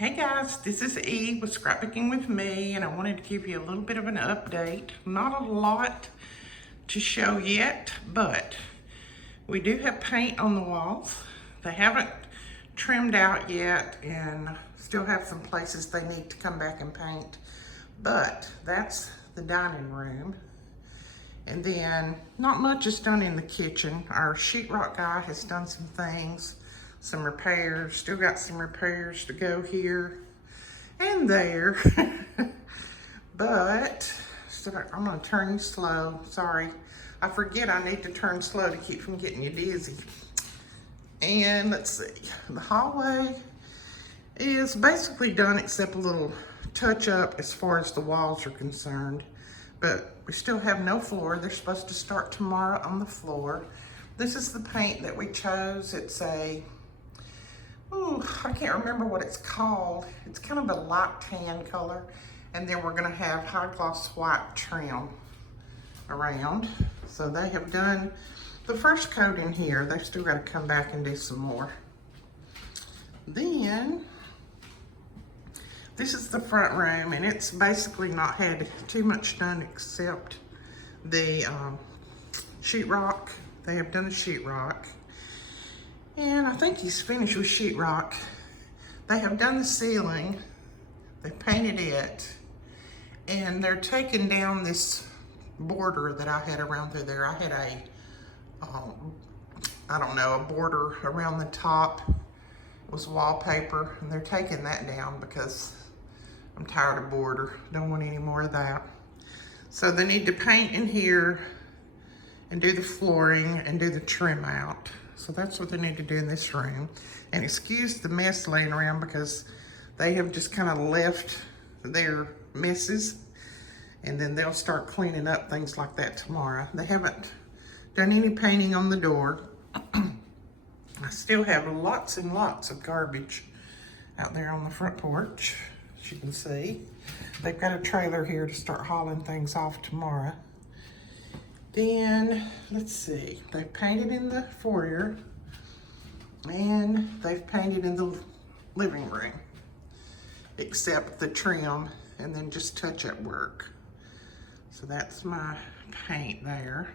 Hey guys, this is Eve with Scrapbooking with Me, and I wanted to give you a little bit of an update. Not a lot to show yet, but we do have paint on the walls. They haven't trimmed out yet and still have some places they need to come back and paint. But that's the dining room. And then not much is done in the kitchen. Our sheetrock guy has done some things, some repairs. Still got some repairs to go here and there. But I'm gonna turn you slow. Sorry, I forget I need to turn slow to keep from getting you dizzy. And let's see, the hallway is basically done except a little touch up as far as the walls are concerned. But we still have no floor. They're supposed to start tomorrow on the floor. This is the paint that we chose. It's a, I can't remember what it's called. It's kind of a light tan color. And then we're gonna have high gloss white trim around. So they have done the first coat in here. They've still gotta come back and do some more. Then, this is the front room, and it's basically not had too much done except the sheetrock. They have done the sheetrock. And I think he's finished with sheetrock. They have done the ceiling. They painted it. And they're taking down this border that I had around through there. I had a border around the top. It was wallpaper, and they're taking that down because I'm tired of border. Don't want any more of that. So they need to paint in here and do the flooring and do the trim out. So that's what they need to do in this room. And excuse the mess laying around because they have just kind of left their messes, and then they'll start cleaning up things like that tomorrow. They haven't done any painting on the door. I still have lots and lots of garbage out there on the front porch. As you can see, they've got a trailer here to start hauling things off tomorrow. Then, let's see, they've painted in the foyer and they've painted in the living room, except the trim and then just touch-up work. So that's my paint there.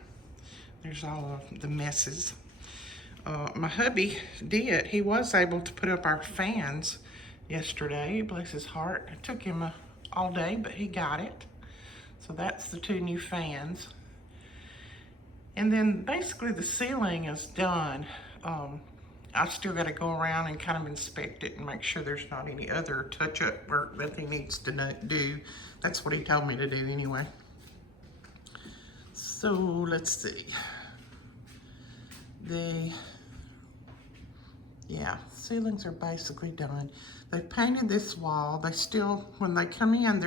There's all of the messes. My hubby he was able to put up our fans yesterday, bless his heart. It took him all day, but he got it. So that's the two new fans. And then basically the ceiling is done. I still got to go around and kind of inspect it and make sure there's not any other touch-up work that he needs to do. That's what he told me to do anyway. So let's see. Ceilings are basically done. They painted this wall. They still, when they come in,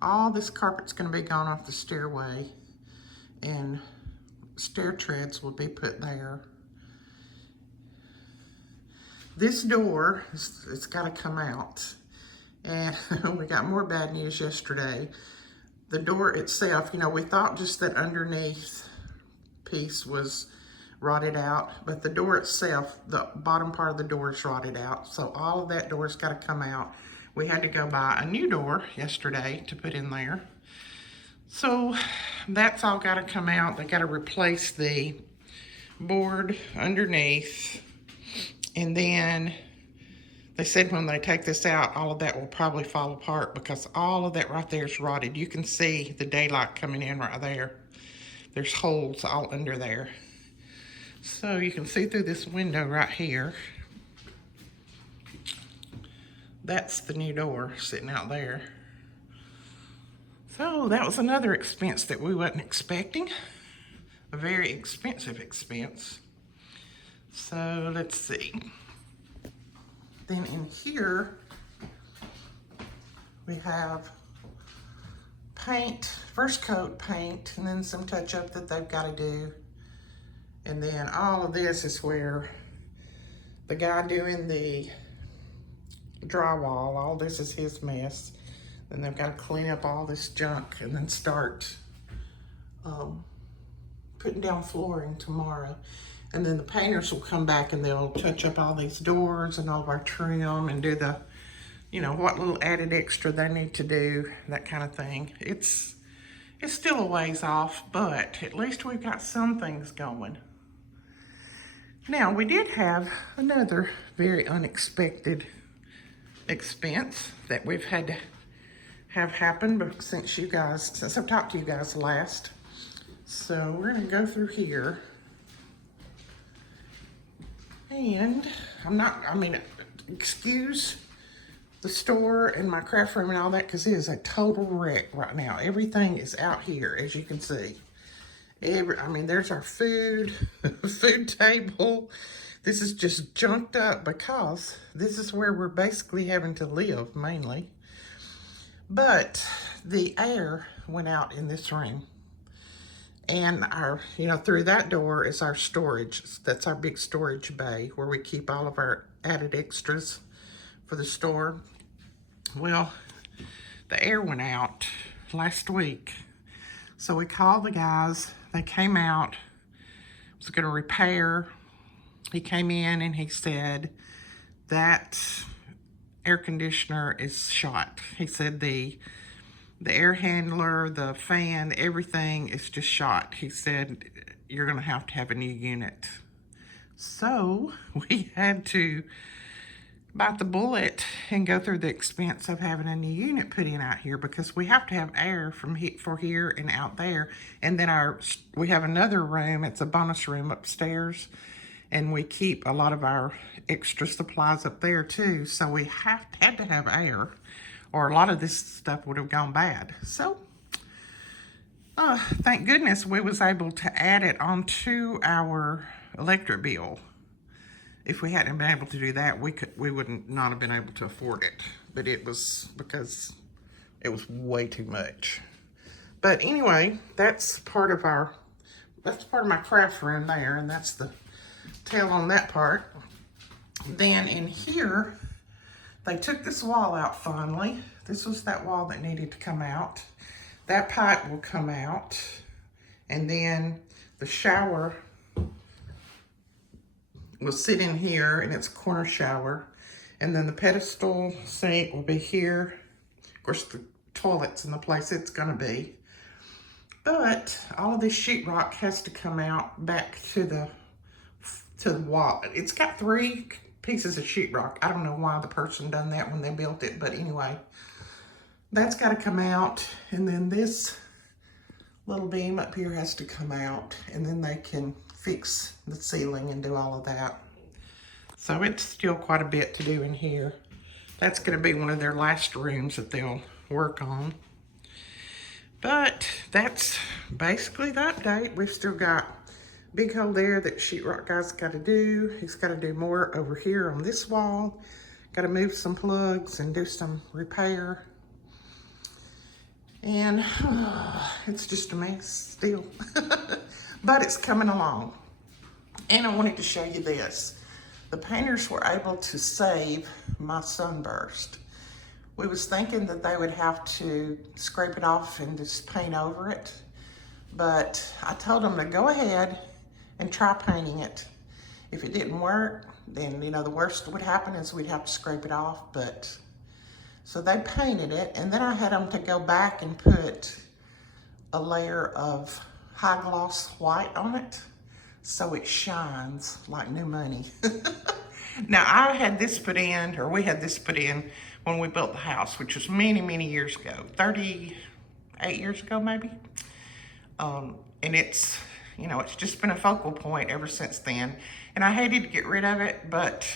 all this carpet's gonna be gone off the stairway, and stair treads will be put there. This door, it's gotta come out. And we got more bad news yesterday. The door itself, we thought just that underneath piece was rotted out, but the door itself, the bottom part of the door is rotted out. So all of that door's got to come out. We had to go buy a new door yesterday to put in there. So that's all got to come out. They got to replace the board underneath. And then they said when they take this out, all of that will probably fall apart because all of that right there is rotted. You can see the daylight coming in right there. There's holes all under there. So you can see through this window right here. That's the new door sitting out there. So that was another expense that we wasn't expecting. A very expensive expense. So let's see. Then in here, we have paint, first coat paint, and then some touch up that they've got to do. And then all of this is where the guy doing the drywall, all this is his mess. Then they've got to clean up all this junk and then start putting down flooring tomorrow. And then the painters will come back and they'll touch up all these doors and all of our trim and do the you know, what little added extra they need to do, that kind of thing. It's still a ways off, but at least we've got some things going. Now, we did have another very unexpected expense that we've had to have happen since I've talked to you guys last. So we're gonna go through here. And excuse the store and my craft room and all that, because it is a total wreck right now. Everything is out here, as you can see. There's our food, food table. This is just junked up because this is where we're basically having to live, mainly. But the air went out in this room. And through that door is our storage. That's our big storage bay where we keep all of our added extras for the store. Well, the air went out last week. So we called the guys. They came out, was going to repair. He came in and he said that air conditioner is shot. He said the air handler, the fan, everything is just shot. He said you're going to have a new unit. So we had to bite the bullet and go through the expense of having a new unit put in out here, because we have to have air for here and out there. And then we have another room. It's a bonus room upstairs, and we keep a lot of our extra supplies up there too. So we had to have air, or a lot of this stuff would have gone bad. So thank goodness we was able to add it onto our electric bill. If we hadn't been able to do that, we would not have been able to afford it. But it was because it was way too much. But anyway, that's part of my craft room there, and that's the tail on that part. Then in here, they took this wall out finally. This was that wall that needed to come out. That pipe will come out. And then the shower will sit in here, and it's a corner shower. And then the pedestal sink will be here. Of course, the toilet's in the place it's gonna be. But all of this sheetrock has to come out back to the wall. It's got 3 pieces of sheetrock. I don't know why the person done that when they built it, but anyway, that's got to come out. And then this little beam up here has to come out, and then they can fix the ceiling and do all of that. So it's still quite a bit to do in here. That's going to be one of their last rooms that they'll work on. But that's basically the update. We've still got big hole there that sheetrock guy's got to do. He's got to do more over here on this wall. Got to move some plugs and do some repair. And it's just a mess still. But it's coming along. And I wanted to show you this. The painters were able to save my sunburst. We was thinking that they would have to scrape it off and just paint over it. But I told them to go ahead and try painting it. If it didn't work, then, the worst that would happen is we'd have to scrape it off. So they painted it, and then I had them to go back and put a layer of high gloss white on it so it shines like new money. Now, we had this put in when we built the house, which was many, many years ago, 38 years ago maybe. And it's, it's just been a focal point ever since then. And I hated to get rid of it, but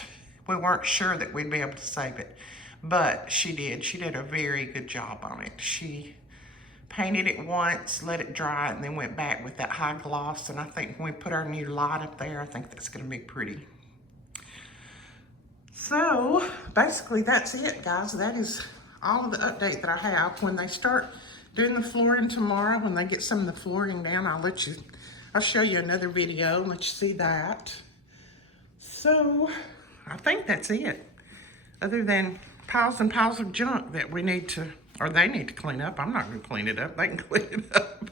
we weren't sure that we'd be able to save it. But she did. She did a very good job on it. She painted it once, let it dry, and then went back with that high gloss. And I think when we put our new light up there, I think that's going to be pretty. So basically that's it, guys. That is all of the update that I have. When they start doing the flooring tomorrow, when they get some of the flooring down, I'll show you another video and let you see that. So I think that's it. Other than piles and piles of junk that they need to clean up. I'm not going to clean it up. They can clean it up.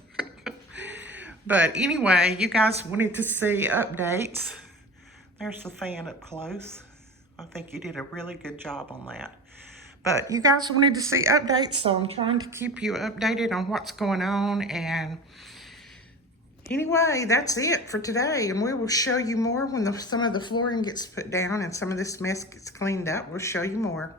But anyway, you guys wanted to see updates. There's the fan up close. I think you did a really good job on that. But you guys wanted to see updates, so I'm trying to keep you updated on what's going on. And anyway, that's it for today. And we will show you more when some of the flooring gets put down and some of this mess gets cleaned up. We'll show you more.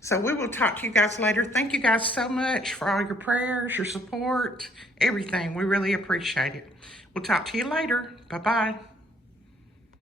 So we will talk to you guys later. Thank you guys so much for all your prayers, your support, everything. We really appreciate it. We'll talk to you later. Bye-bye.